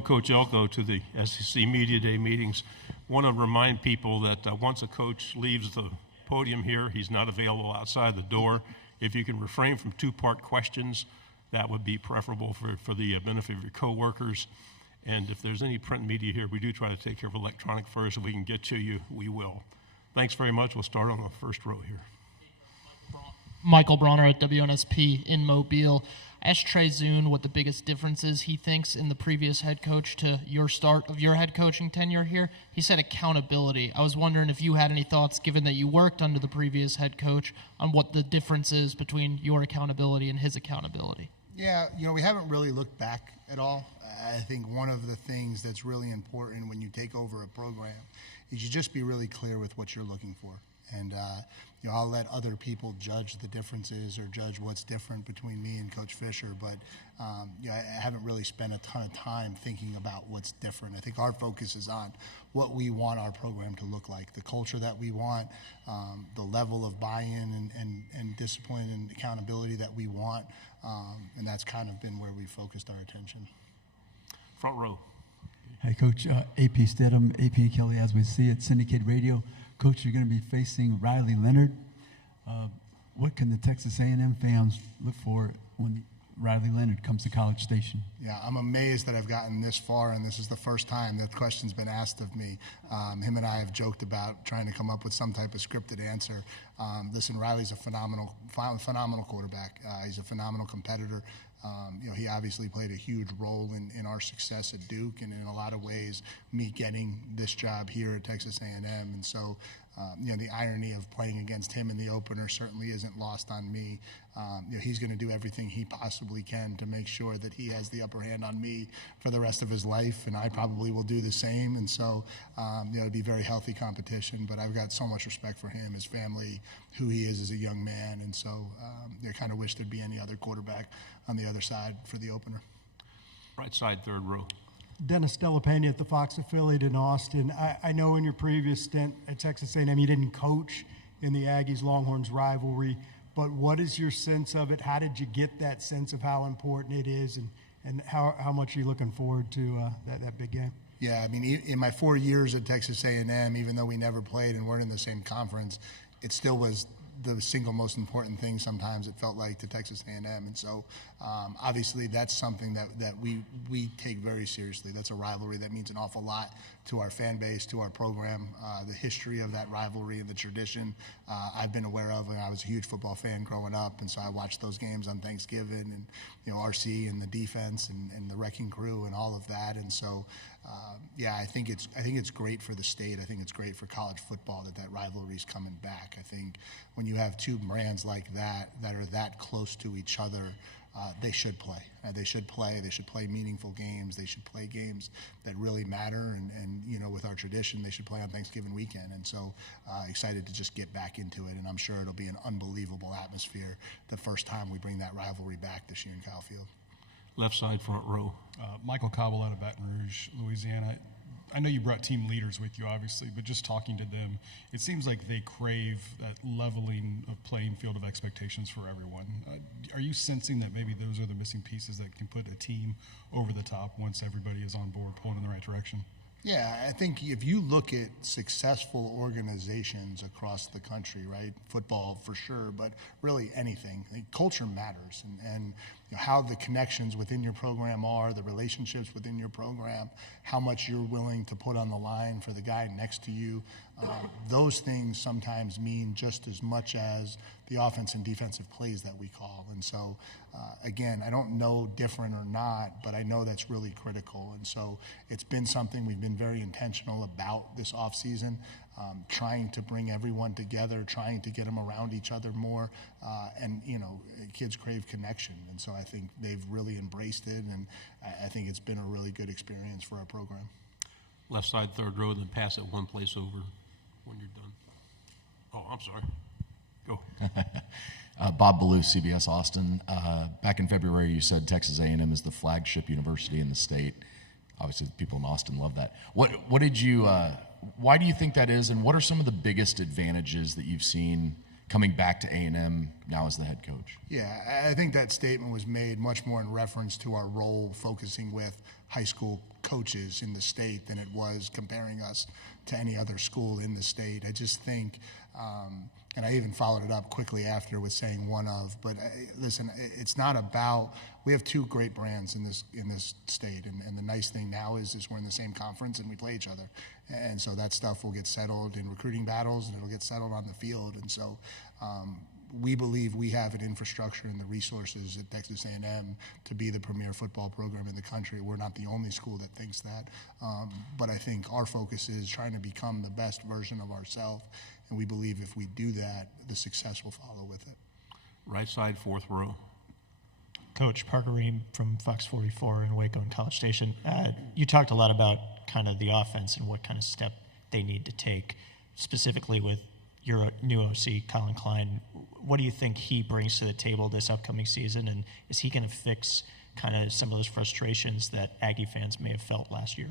Coach Elko to the SEC Media Day meetings. Want to remind people that once a coach leaves the podium here, he's not available outside the door. If you can refrain from two-part questions, that would be preferable for the benefit of your coworkers. And if there's any print media here, we do try to take care of electronic first. If we can get to you, we will. Thanks very much. We'll start on the first row here. Michael Bronner at WNSP in Mobile. I asked Trey Zune what the biggest difference is he thinks in the previous head coach to your start of your head coaching tenure here. He said accountability. I was wondering if you had any thoughts, given that you worked under the previous head coach, on what the difference is between your accountability and his accountability. Yeah, we haven't really looked back at all. I think one of the things that's really important when you take over a program is you just be really clear with what you're looking for. And I'll let other people judge the differences or judge what's different between me and Coach Fisher, but I haven't really spent a ton of time thinking about what's different. I think our focus is on what we want our program to look like, the culture that we want, the level of buy-in and discipline and accountability that we want, and that's kind of been where we focused our attention. Front row. Hi, Coach. AP Stidham, AP Kelly, as we see it, syndicated radio. Coach, you're going to be facing Riley Leonard. What can the Texas A&M fans look for when Riley Leonard comes to College Station? Yeah, I'm amazed that I've gotten this far, and this is the first time that question's been asked of me. Him and I have joked about trying to come up with some type of scripted answer. Listen, Riley's a phenomenal quarterback. He's a phenomenal competitor. He obviously played a huge role in our success at Duke, and in a lot of ways, me getting this job here at Texas A&M. And so, the irony of playing against him in the opener certainly isn't lost on me. He's going to do everything he possibly can to make sure that he has the upper hand on me for the rest of his life, and I probably will do the same. And so, it'll be very healthy competition. But I've got so much respect for him, his family, who he is as a young man, and so I kind of wish there'd be any other quarterback on the other side for the opener. Right side, third row. Dennis Delapena at the Fox affiliate in Austin. I know in your previous stint at Texas A&M you didn't coach in the Aggies-Longhorns rivalry, but what is your sense of it? How did you get that sense of how important it is, and how much are you looking forward to that big game? Yeah, I mean, in my 4 years at Texas A&M, even though we never played and weren't in the same conference, it still was the single most important thing sometimes it felt like to Texas A&M. And so obviously that's something that we take very seriously. That's a rivalry that means an awful lot to our fan base, to our program. The history of that rivalry and the tradition I've been aware of, and I was a huge football fan growing up, and so I watched those games on Thanksgiving, and RC and the defense and the wrecking crew and all of that. And so I think it's great for the state. I think it's great for college football that rivalry's coming back. I think when you have two brands like that are that close to each other, they should play. They should play meaningful games. They should play games that really matter. And with our tradition, they should play on Thanksgiving weekend. And so excited to just get back into it. And I'm sure it'll be an unbelievable atmosphere the first time we bring that rivalry back this year in Kyle Field. Left side, front row. Michael Cobble out of Baton Rouge, Louisiana. I know you brought team leaders with you, obviously, but just talking to them, it seems like they crave that leveling of playing field of expectations for everyone. Are you sensing that maybe those are the missing pieces that can put a team over the top once everybody is on board, pulling in the right direction? Yeah, I think if you look at successful organizations across the country, right, football for sure, but really anything, culture matters, and how the connections within your program are, the relationships within your program, how much you're willing to put on the line for the guy next to you. Those things sometimes mean just as much as the offense and defensive plays that we call. And so, again, I don't know different or not, but I know that's really critical. And so it's been something we've been very intentional about this offseason, trying to bring everyone together, trying to get them around each other more. And kids crave connection. And so I think they've really embraced it, and I think it's been a really good experience for our program. Left side, third row, then pass it one place over when you're done. Oh, I'm sorry. Go. Bob Ballou, CBS Austin. Back in February, you said Texas A&M is the flagship university in the state. Obviously, the people in Austin love that. What did you? Why do you think that is, and what are some of the biggest advantages that you've seen coming back to A&M now as the head coach? Yeah, I think that statement was made much more in reference to our role focusing with high school coaches in the state than it was comparing us to any other school in the state. I just think, and I even followed it up quickly after with saying one of, but listen, it's not about, we have two great brands in this state, and the nice thing now is we're in the same conference and we play each other. And so that stuff will get settled in recruiting battles, and it'll get settled on the field. And so we believe we have an infrastructure and the resources at Texas A&M to be the premier football program in the country. We're not the only school that thinks that, but I think our focus is trying to become the best version of ourselves, and we believe if we do that, the success will follow with it. Right side, fourth row. Coach Parker Ream from Fox 44 in Waco and College Station. You talked a lot about kind of the offense and what kind of step they need to take, specifically with your new OC, Colin Klein. What do you think he brings to the table this upcoming season, and is he going to fix kind of some of those frustrations that Aggie fans may have felt last year?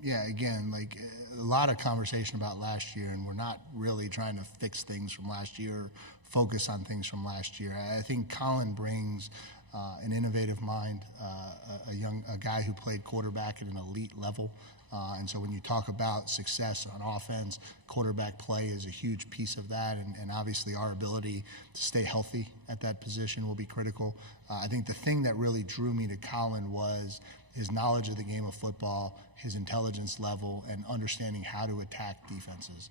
Yeah, again, like a lot of conversation about last year, and we're not really trying to fix things from last year, focus on things from last year. I think Colin brings an innovative mind, a guy who played quarterback at an elite level. And so when you talk about success on offense, quarterback play is a huge piece of that, and obviously our ability to stay healthy at that position will be critical. I think the thing that really drew me to Colin was his knowledge of the game of football, his intelligence level, and understanding how to attack defenses.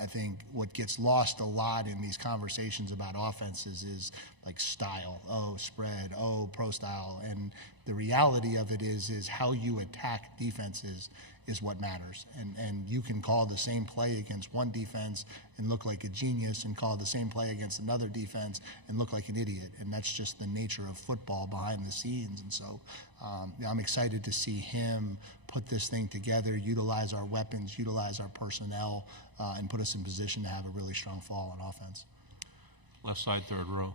I think what gets lost a lot in these conversations about offenses is like style, spread, pro style, and the reality of it is how you attack defenses is what matters. And you can call the same play against one defense and look like a genius, and call the same play against another defense and look like an idiot. And that's just the nature of football behind the scenes. And so I'm excited to see him put this thing together, utilize our weapons, utilize our personnel, and put us in position to have a really strong fall on offense. Left side, third row.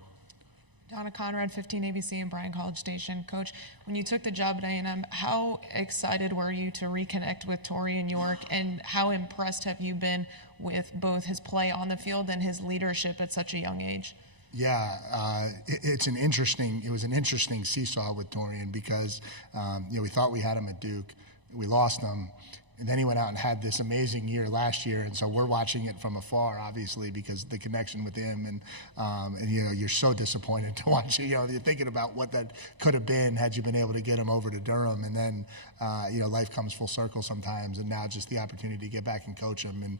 Donna Conrad, 15 ABC and Bryan College Station. Coach, when you took the job at A&M, how excited were you to reconnect with Torian York, and how impressed have you been with both his play on the field and his leadership at such a young age? Yeah, it was an interesting seesaw with Torian because we thought we had him at Duke, we lost him, and then he went out and had this amazing year last year, and so we're watching it from afar, obviously, because the connection with him, and you're so disappointed to watch it. You're thinking about what that could have been had you been able to get him over to Durham, and then life comes full circle sometimes, and now just the opportunity to get back and coach him, and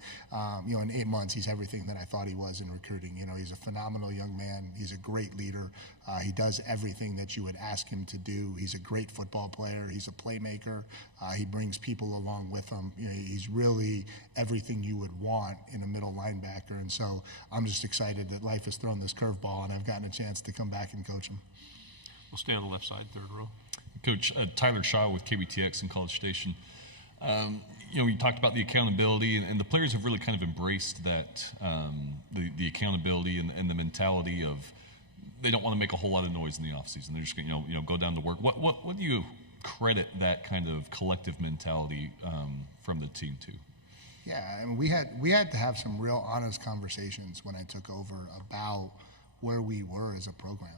in 8 months he's everything that I thought he was in recruiting. He's a phenomenal young man. He's a great leader. He does everything that you would ask him to do. He's a great football player. He's a playmaker. He brings people along with him. He's really everything you would want in a middle linebacker. And so I'm just excited that life has thrown this curveball, and I've gotten a chance to come back and coach him. We'll stay on the left side, third row. Coach, Tyler Shaw with KBTX in College Station. You talked about the accountability, and the players have really kind of embraced that, the accountability and the mentality of they don't want to make a whole lot of noise in the offseason. They're just going to go down to work. What do you credit that kind of collective mentality from the team to? Yeah, I mean, we had to have some real honest conversations when I took over about where we were as a program.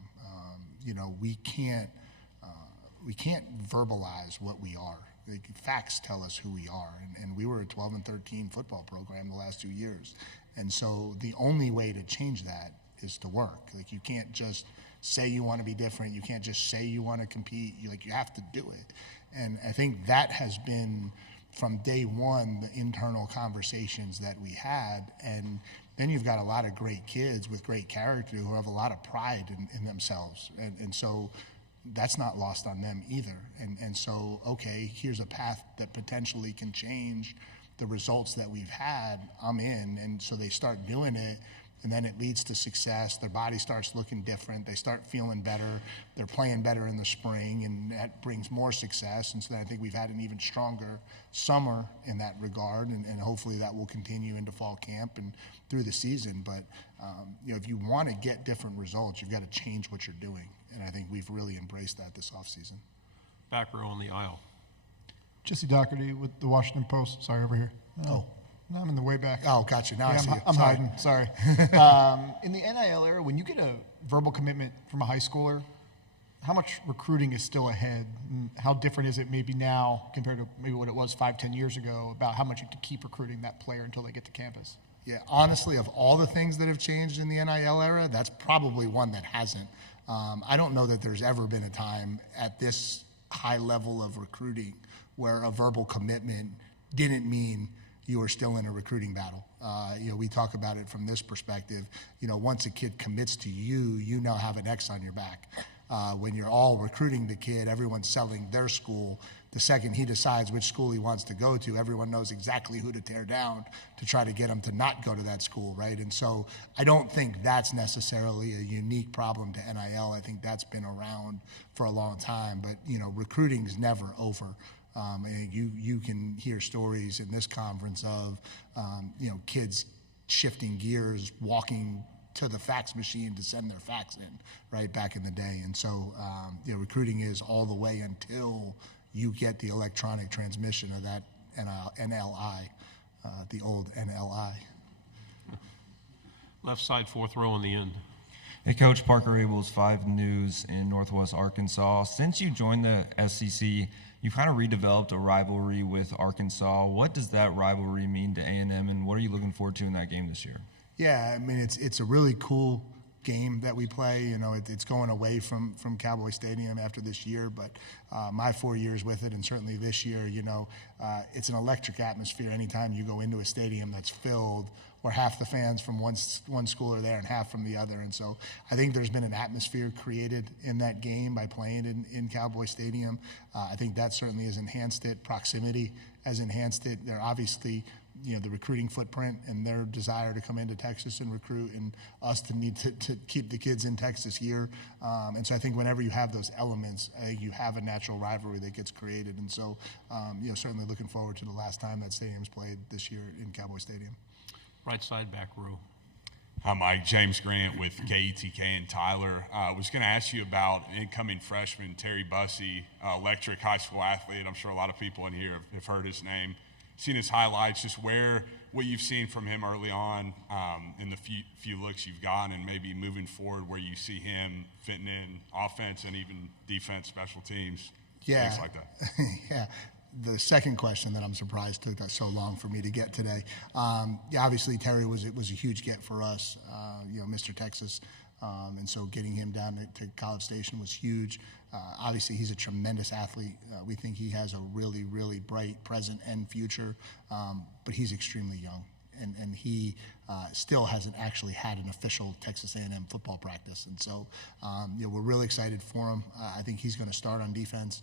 We can't verbalize what we are. Like, facts tell us who we are, and we were a 12-13 football program the last 2 years, and so the only way to change that is to work. Like, you can't just say you want to be different. You can't just say you want to compete. You have to do it. And I think that has been, from day one, the internal conversations that we had. And then you've got a lot of great kids with great character who have a lot of pride in themselves. And so that's not lost on them either. And so, okay, here's a path that potentially can change the results that we've had. I'm in. And so they start doing it. And then it leads to success. Their body starts looking different. They start feeling better. They're playing better in the spring, and that brings more success. And so I think we've had an even stronger summer in that regard, and hopefully that will continue into fall camp and through the season. But if you want to get different results, you've got to change what you're doing. And I think we've really embraced that this offseason. Back row on the aisle. Jesse Doherty with the Washington Post. Sorry, over here. No, I'm in the way back. Oh, gotcha. Now I see you. I'm Sorry. hiding. Sorry. In the NIL era, when you get a verbal commitment from a high schooler, how much recruiting is still ahead? And how different is it maybe now compared to maybe what it was 5-10 years ago about how much you have to keep recruiting that player until they get to campus? Yeah, honestly, of all the things that have changed in the NIL era, that's probably one that hasn't. I don't know that there's ever been a time at this high level of recruiting where a verbal commitment didn't mean you were still in a recruiting battle. We talk about it from this perspective. Once a kid commits to you, you now have an X on your back. When you're all recruiting the kid, everyone's selling their school. The second he decides which school he wants to go to, everyone knows exactly who to tear down to try to get him to not go to that school, right? And so I don't think that's necessarily a unique problem to NIL. I think that's been around for a long time. But, recruiting's never over. And you can hear stories in this conference of, kids shifting gears, walking to the fax machine to send their fax in, right, back in the day. And so, recruiting is all the way until you get the electronic transmission of that NLI, the old NLI. Left side, fourth row in the end. Hey, Coach, Parker Abels, 5 News in Northwest Arkansas. Since you joined the SEC, you've kind of redeveloped a rivalry with Arkansas. What does that rivalry mean to A&M, and what are you looking forward to in that game this year? Yeah, I mean, it's a really cool game that we play. It's going away from Cowboy Stadium after this year, but my 4 years with it, and certainly this year, it's an electric atmosphere anytime you go into a stadium that's filled where half the fans from one school are there and half from the other. And so I think there's been an atmosphere created in that game by playing in Cowboy Stadium. I think that certainly has enhanced it. Proximity has enhanced it. They're obviously the recruiting footprint and their desire to come into Texas and recruit, and us to need to keep the kids in Texas here. And so I think whenever you have those elements, I think you have a natural rivalry that gets created. And so, certainly looking forward to the last time that stadium's played this year in Cowboy Stadium. Right side, back row. Hi, Mike. James Grant with KETK and Tyler. I was going to ask you about incoming freshman Terry Bussey, electric high school athlete. I'm sure a lot of people in here have heard his name, seen his highlights, just what you've seen from him early on in the few looks you've gotten, and maybe moving forward where you see him fitting in offense and even defense, special teams, things like that. Yeah. The second question that I'm surprised took that so long for me to get today. Obviously Terry was a huge get for us, Mr. Texas. And so getting him down to College Station was huge. Obviously, he's a tremendous athlete. We think he has a really, really bright present and future, but he's extremely young. And he still hasn't actually had an official Texas A&M football practice. And so, we're really excited for him. I think he's going to start on defense,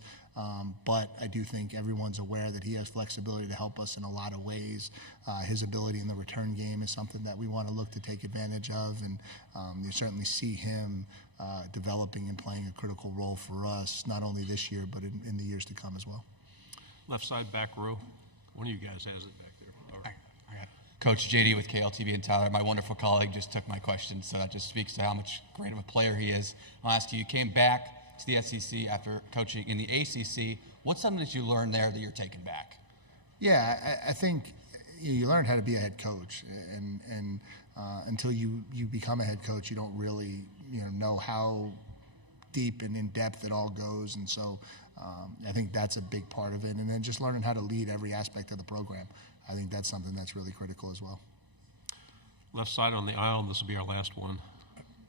but I do think everyone's aware that he has flexibility to help us in a lot of ways. His ability in the return game is something that we want to look to take advantage of, and you certainly see him developing and playing a critical role for us, not only this year, but in the years to come as well. Left side, back row. One of you guys has it back there. All right. Coach JD with KLTV and Tyler, my wonderful colleague, just took my question, so that just speaks to how much great of a player he is. I'll ask you came back to the SEC after coaching in the ACC. What's something that you learned there that you're taking back? Yeah, I think you learn how to be a head coach, and until you become a head coach, you don't really know how deep and in depth it all goes. And so I think that's a big part of it. And then just learning how to lead every aspect of the program. I think that's something that's really critical as well. Left side on the aisle, and this will be our last one.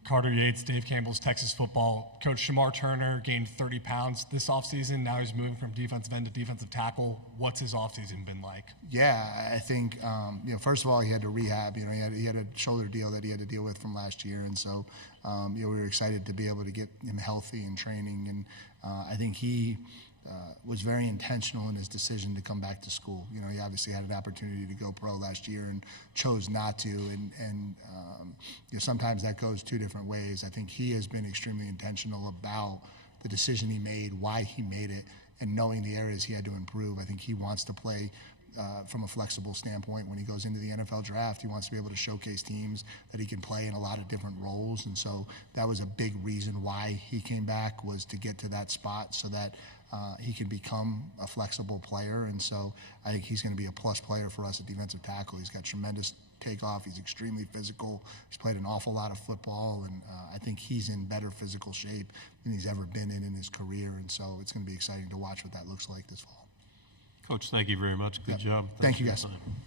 Carter Yates, Dave Campbell's Texas football. Coach Shamar Turner gained 30 pounds this offseason. Now he's moving from defensive end to defensive tackle. What's his offseason been like? Yeah, I think, first of all, he had to rehab. He had a shoulder deal that he had to deal with from last year. And so, we were excited to be able to get him healthy and training. And I think he was very intentional in his decision to come back to school. He obviously had an opportunity to go pro last year and chose not to. And sometimes that goes two different ways. I think he has been extremely intentional about the decision he made, why he made it, and knowing the areas he had to improve. I think he wants to play from a flexible standpoint. When he goes into the NFL draft, he wants to be able to showcase teams that he can play in a lot of different roles. And so that was a big reason why he came back, was to get to that spot so that he can become a flexible player. And so I think he's going to be a plus player for us at defensive tackle. He's got tremendous takeoff. He's extremely physical. He's played an awful lot of football, and I think he's in better physical shape than he's ever been in his career. And so it's going to be exciting to watch what that looks like this fall. Coach, thank you very much. Good job. Thank you, for your guys. time.